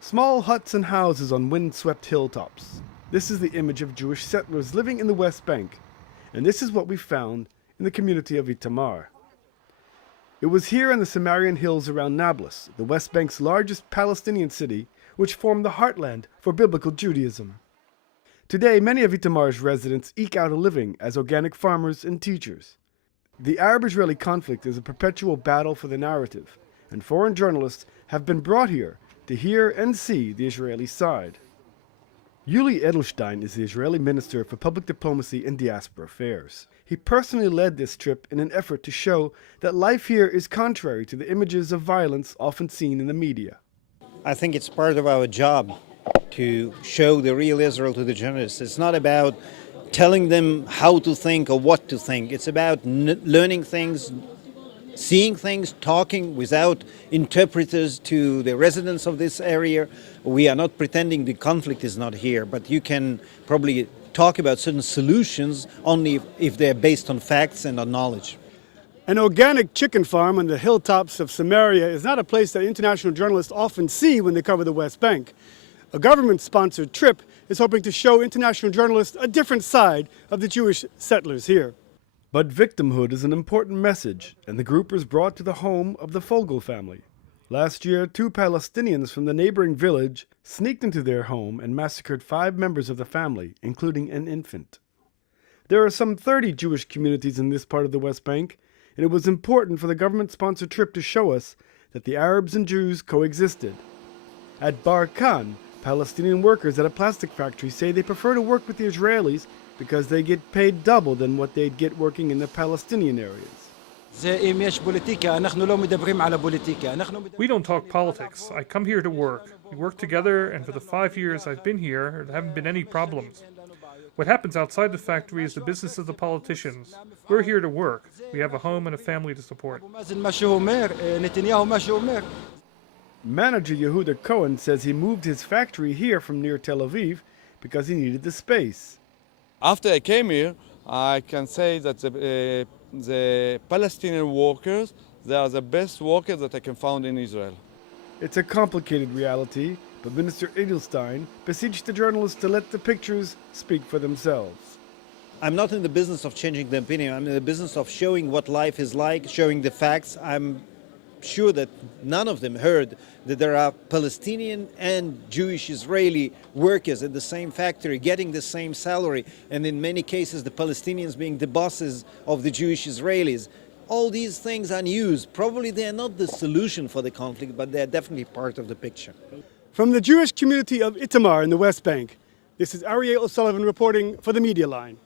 Small huts and houses on wind-swept hilltops. This is the image of Jewish settlers living in the West Bank, and this is what we found in the community of Itamar. It was here in the Samarian hills around Nablus, the West Bank's largest Palestinian city, which formed the heartland for biblical Judaism. Today, many of Itamar's residents eke out a living as organic farmers and teachers. The Arab-Israeli conflict is a perpetual battle for the narrative, and foreign journalists have been brought here to hear and see the Israeli side. Yuli Edelstein is the Israeli Minister for Public Diplomacy and Diaspora Affairs. He personally led this trip in an effort to show that life here is contrary to the images of violence often seen in the media. I think it's part of our job to show the real Israel to the journalists. It's not about telling them how to think or what to think. It's about learning things, seeing things, talking without interpreters to the residents of this area. We are not pretending the conflict is not here, but you can probably talk about certain solutions only if they're based on facts and on knowledge. An organic chicken farm on the hilltops of Samaria is not a place that international journalists often see when they cover the West Bank. A government-sponsored trip is hoping to show international journalists a different side of the Jewish settlers here. But victimhood is an important message, and the group was brought to the home of the Fogel family. Last year, 2 Palestinians from the neighboring village sneaked into their home and massacred 5 members of the family, including an infant. There are some 30 Jewish communities in this part of the West Bank, and it was important for the government-sponsored trip to show us that the Arabs and Jews coexisted. At Bar Khan, Palestinian workers at a plastic factory say they prefer to work with the Israelis because they get paid double than what they'd get working in the Palestinian areas. We don't talk politics. I come here to work. We work together, and for the 5 years I've been here, there haven't been any problems. What happens outside the factory is the business of the politicians. We're here to work. We have a home and a family to support. Manager Yehuda Cohen says he moved his factory here from near Tel Aviv because he needed the space. After I came here, I can say that the Palestinian workers, they are the best workers that I can find in Israel. It's a complicated reality, but Minister Edelstein beseeched the journalists to let the pictures speak for themselves. I'm not in the business of changing the opinion. I'm in the business of showing what life is like, showing the facts. I'm sure that none of them heard that there are Palestinian and Jewish Israeli workers at the same factory getting the same salary, and in many cases the Palestinians being the bosses of the Jewish Israelis. All these things are news. Probably they are not the solution for the conflict, but they are definitely part of the picture. From the Jewish community of Itamar in the West Bank, this is Ariel O'Sullivan reporting for the Media Line.